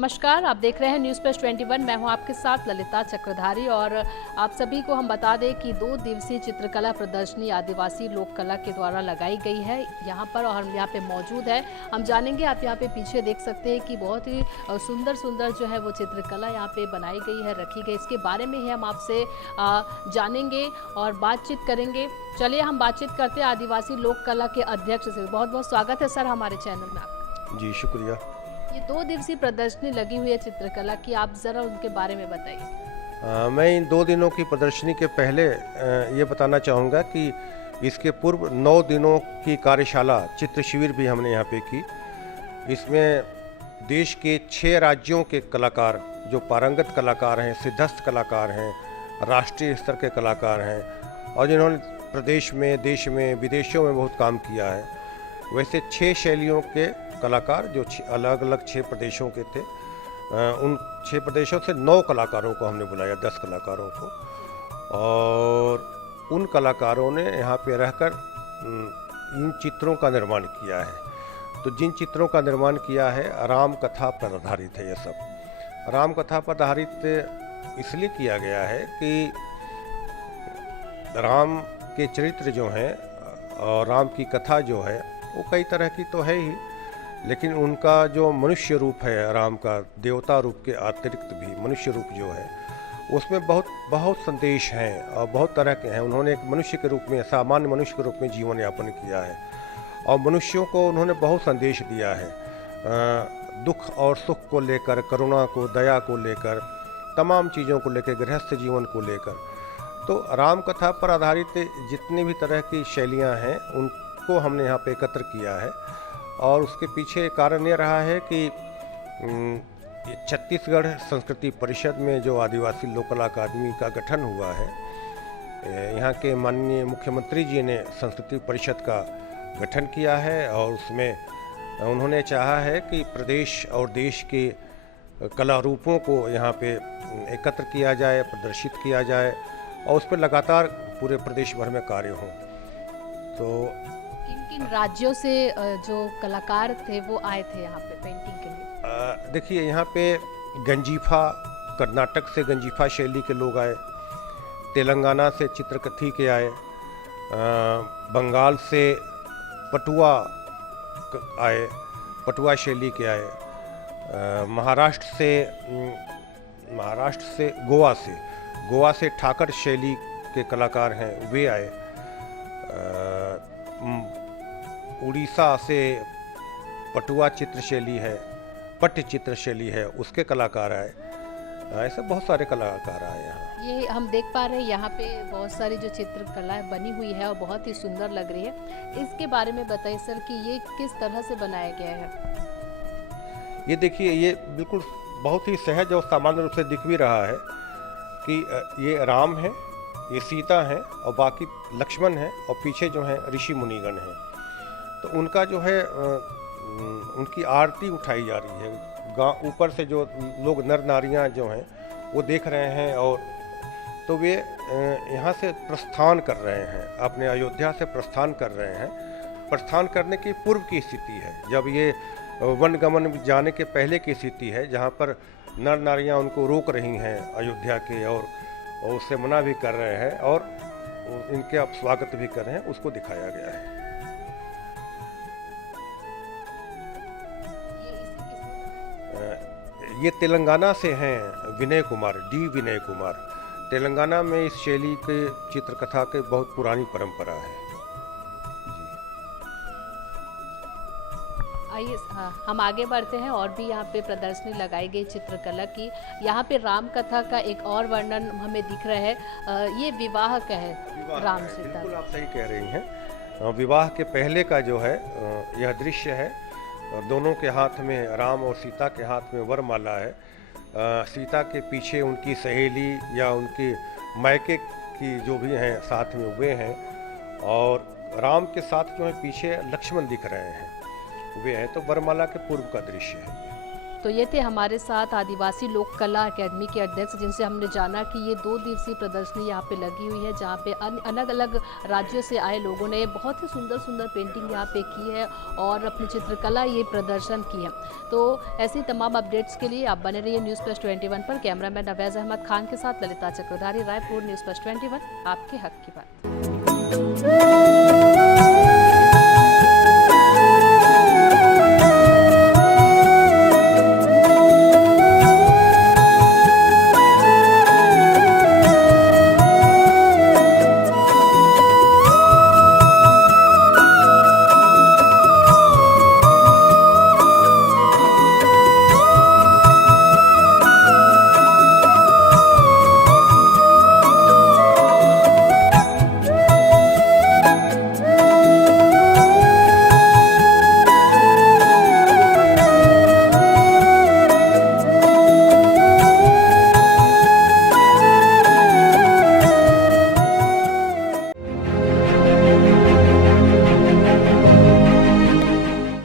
नमस्कार, आप देख रहे हैं न्यूज़ प्लस 21। मैं हूं आपके साथ ललिता चक्रधारी और आप सभी को हम बता दें कि 2 दिवसीय चित्रकला प्रदर्शनी आदिवासी लोक कला के द्वारा लगाई गई है यहां पर, और हम यहां पे मौजूद हैं। हम जानेंगे, आप यहां पे पीछे देख सकते हैं कि बहुत ही सुंदर सुंदर जो है वो चित्रकला यहां पे बनाई गई है, रखी गई। इसके बारे में ही हम आपसे जानेंगे और बातचीत करेंगे। चलिए हम बातचीत करते हैं आदिवासी लोक कला के अध्यक्ष से। बहुत बहुत स्वागत है सर हमारे चैनल में आपका। जी शुक्रिया। ये 2 दिवसीय प्रदर्शनी लगी हुई है चित्रकला की, आप ज़रा उनके बारे में बताइए। मैं इन 2 दिनों की प्रदर्शनी के पहले ये बताना चाहूँगा कि इसके पूर्व 9 दिनों की कार्यशाला चित्र शिविर भी हमने यहाँ पे की। इसमें देश के 6 राज्यों के कलाकार, जो पारंगत कलाकार हैं, सिद्धस्थ कलाकार हैं, राष्ट्रीय स्तर के कलाकार हैं और जिन्होंने प्रदेश में, देश में, विदेशों में बहुत काम किया है, वैसे 6 शैलियों के कलाकार जो अलग अलग 6 प्रदेशों के थे, उन 6 प्रदेशों से 9 कलाकारों को हमने बुलाया, 10 कलाकारों को, और उन कलाकारों ने यहाँ पे रहकर इन चित्रों का निर्माण किया है। तो जिन चित्रों का निर्माण किया है, राम कथा पर आधारित है। ये सब राम कथा पर आधारित इसलिए किया गया है कि राम के चरित्र जो हैं और राम की कथा जो है वो कई तरह की तो है ही, लेकिन उनका जो मनुष्य रूप है, राम का देवता रूप के अतिरिक्त भी मनुष्य रूप जो है, उसमें बहुत बहुत संदेश हैं और बहुत तरह के हैं। उन्होंने एक मनुष्य के रूप में, सामान्य मनुष्य के रूप में जीवन यापन किया है और मनुष्यों को उन्होंने बहुत संदेश दिया है, दुख और सुख को लेकर, करुणा को, दया को लेकर, तमाम चीज़ों को लेकर, गृहस्थ जीवन को लेकर। तो राम कथा पर आधारित जितनी भी तरह की शैलियाँ हैं उनको हमने यहाँ पे एकत्र किया है। और उसके पीछे कारण ये रहा है कि छत्तीसगढ़ संस्कृति परिषद में जो आदिवासी लोक कला अकादमी का गठन हुआ है, यहाँ के माननीय मुख्यमंत्री जी ने संस्कृति परिषद का गठन किया है और उसमें उन्होंने चाहा है कि प्रदेश और देश के कला रूपों को यहाँ पे एकत्र किया जाए, प्रदर्शित किया जाए और उस पर लगातार पूरे प्रदेश भर में कार्य हों। तो किन राज्यों से जो कलाकार थे वो आए थे यहाँ पे पेंटिंग के लिए? देखिए, यहाँ पे गंजीफा, कर्नाटक से गंजीफा शैली के लोग आए, तेलंगाना से चित्रकथी के आए, बंगाल से पटुआ आए, पटुआ शैली के आए, महाराष्ट्र से गोवा से ठाकर शैली के कलाकार हैं, वे आए। उड़ीसा से पटुआ चित्र शैली है, पट्ट चित्र शैली है, उसके कलाकार आए। ऐसे बहुत सारे कलाकार आए यहाँ। ये हम देख पा रहे हैं यहाँ पे बहुत सारी जो चित्रकला बनी हुई है और बहुत ही सुंदर लग रही है। इसके बारे में बताइए सर कि ये किस तरह से बनाया गया है? ये देखिए, ये बिल्कुल बहुत ही सहज और सामान्य रूप से दिख भी रहा है कि ये राम है, ये सीता है और बाकी लक्ष्मण है और पीछे जो है ऋषि मुनिगण हैं। तो उनका जो है उनकी आरती उठाई जा रही है। गाँव ऊपर से जो लोग, नर नारियाँ जो हैं वो देख रहे हैं और तो वे यहाँ से प्रस्थान कर रहे हैं, अपने अयोध्या से प्रस्थान कर रहे हैं। प्रस्थान करने की पूर्व की स्थिति है, जब ये वनगमन जाने के पहले की स्थिति है, जहाँ पर नर नारियाँ उनको रोक रही हैं अयोध्या के और उससे मना भी कर रहे हैं और इनके आप स्वागत भी कर रहे हैं, उसको दिखाया गया है। ये तेलंगाना से हैं विनय कुमार, विनय कुमार। तेलंगाना में इस शैली के चित्रकथा के बहुत पुरानी परंपरा है। आइए हम आगे बढ़ते हैं। और भी यहाँ पे प्रदर्शनी लगाई गई चित्रकला की। यहाँ पे राम कथा का एक और वर्णन हमें दिख रहा है, ये विवाह का है, राम सीता। बिल्कुल आप सही कह रही हैं। विवाह के पहले का जो है यह दृश्य है। दोनों के हाथ में, राम और सीता के हाथ में वरमाला है। सीता के पीछे उनकी सहेली या उनके मायके की जो भी हैं साथ में वे हैं, और राम के साथ जो है पीछे लक्ष्मण दिख रहे हैं, वे हैं। तो वरमाला के पूर्व का दृश्य है। तो ये थे हमारे साथ आदिवासी लोक कला अकेडमी के अध्यक्ष, जिनसे हमने जाना कि ये 2 दिवसीय प्रदर्शनी यहाँ पे लगी हुई है, जहाँ पे अलग अलग राज्यों से आए लोगों ने बहुत ही सुंदर सुंदर पेंटिंग यहाँ पे की है और अपनी चित्रकला ये प्रदर्शन की है। तो ऐसी तमाम अपडेट्स के लिए आप बने रहिए न्यूज़ प्लस 21 पर। कैमरामैन अवैज अहमद खान के साथ ललिता चक्रधारी, रायपुर, न्यूज़ प्लस 21, आपके हक की बात।